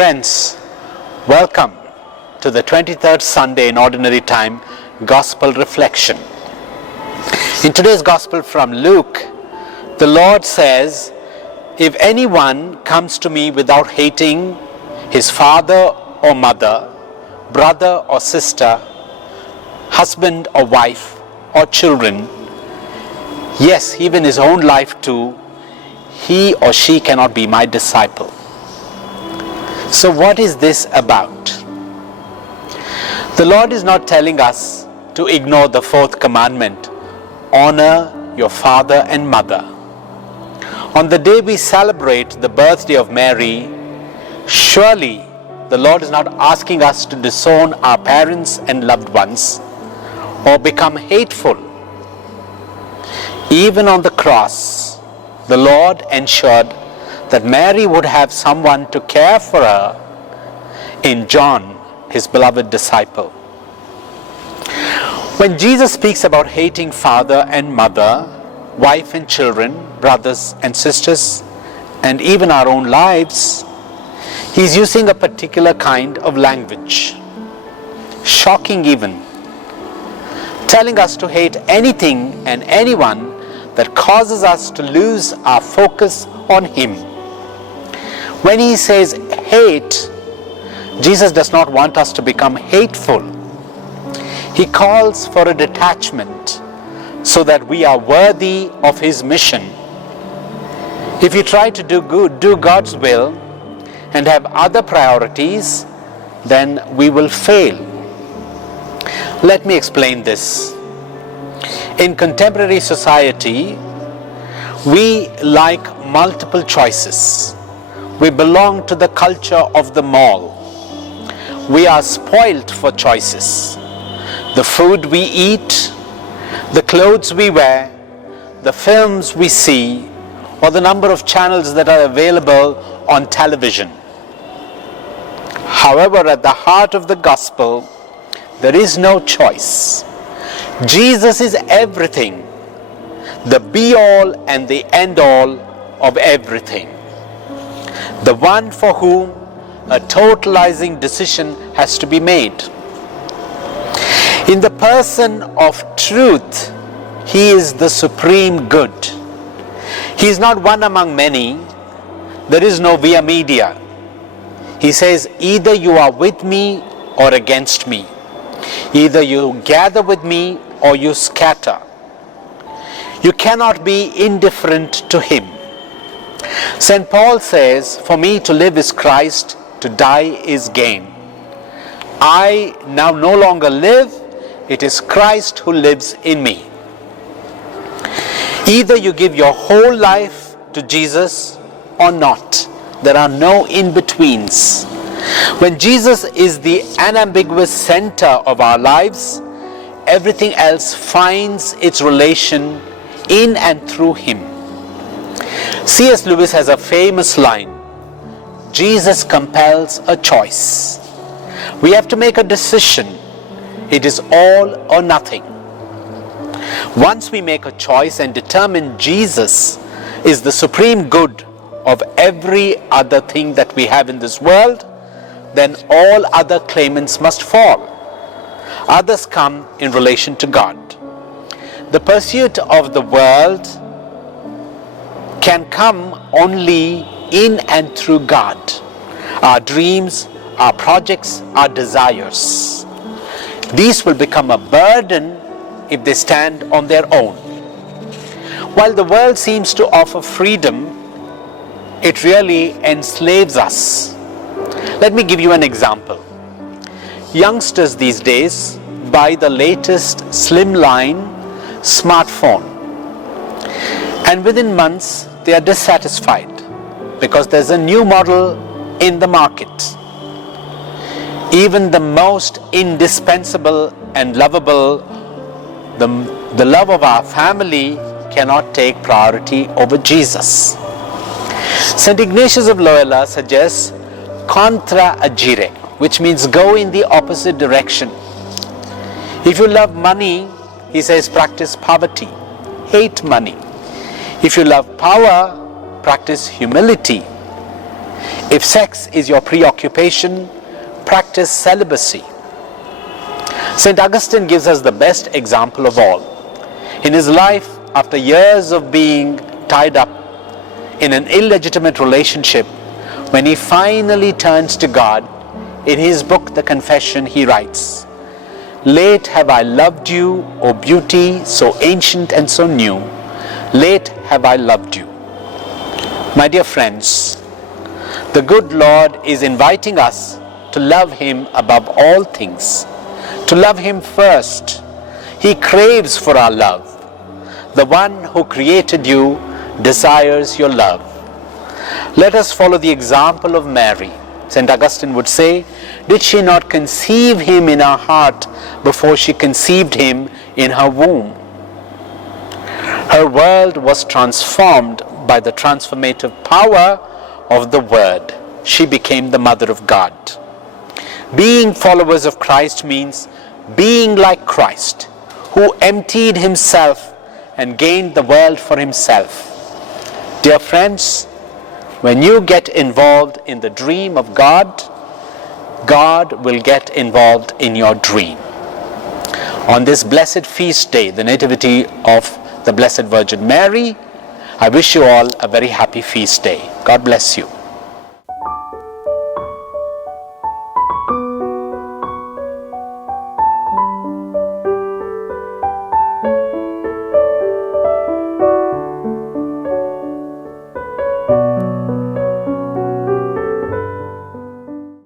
Friends, welcome to the 23rd Sunday in Ordinary Time Gospel Reflection. In today's Gospel from Luke, the Lord says, "If anyone comes to me without hating his father or mother, brother or sister, husband or wife or children, yes, even his own life too, he or she cannot be my disciple." So what is this about? The Lord is not telling us to ignore the fourth commandment, honor your father and mother. On the day we celebrate the birthday of Mary, surely the Lord is not asking us to disown our parents and loved ones or become hateful. Even on the cross, the Lord ensured that Mary would have someone to care for her in John, his beloved disciple. When Jesus speaks about hating father and mother, wife and children, brothers and sisters, and even our own lives, he's using a particular kind of language, shocking even, telling us to hate anything and anyone that causes us to lose our focus on him. When he says hate, Jesus does not want us to become hateful. He calls for a detachment so that we are worthy of his mission. If you try to do God's will and have other priorities, then we will fail. Let me explain this. In contemporary society, we like multiple choices. We belong to the culture of the mall. We are spoilt for choices. The food we eat, the clothes we wear, the films we see, or the number of channels that are available on television. However, at the heart of the gospel, there is no choice. Jesus is everything, the be-all and the end-all of everything. The one for whom a totalizing decision has to be made. In the person of truth, he is the supreme good. He is not one among many. There is no via media. He says, either you are with me or against me. Either you gather with me or you scatter. You cannot be indifferent to him. St. Paul says, "For me to live is Christ, to die is gain. I now no longer live, it is Christ who lives in me." Either you give your whole life to Jesus or not. There are no in-betweens. When Jesus is the unambiguous center of our lives, everything else finds its relation in and through him. C.S. Lewis has a famous line, "Jesus compels a choice." We have to make a decision. It is all or nothing. Once we make a choice and determine Jesus is the supreme good of every other thing that we have in this world, then all other claimants must fall. Others come in relation to God. The pursuit of the world can come only in and through God. Our dreams, our projects, our desires. These will become a burden if they stand on their own. While the world seems to offer freedom, it really enslaves us. Let me give you an example. Youngsters these days buy the latest slimline smartphone, and within months they are dissatisfied because there's a new model in the market. Even the most indispensable and lovable, the love of our family, cannot take priority over Jesus. St. Ignatius of Loyola suggests contra agire, which means go in the opposite direction. If you love money, he says, practice poverty, hate money. If you love power, practice humility. If sex is your preoccupation, practice celibacy. St. Augustine gives us the best example of all. In his life, after years of being tied up in an illegitimate relationship, when he finally turns to God, in his book, The Confession, he writes, "Late have I loved you, O beauty, so ancient and so new. Late have I loved you." My dear friends, the good Lord is inviting us to love him above all things, to love him first. He craves for our love. The one who created you desires your love. Let us follow the example of Mary. St. Augustine would say, "Did she not conceive him in her heart before she conceived him in her womb?" Her world was transformed by the transformative power of the Word. She became the Mother of God. Being followers of Christ means being like Christ, who emptied himself and gained the world for himself. Dear friends, when you get involved in the dream of God, God will get involved in your dream. On this blessed feast day, the Nativity of the Blessed Virgin Mary, I wish you all a very happy feast day. God bless you.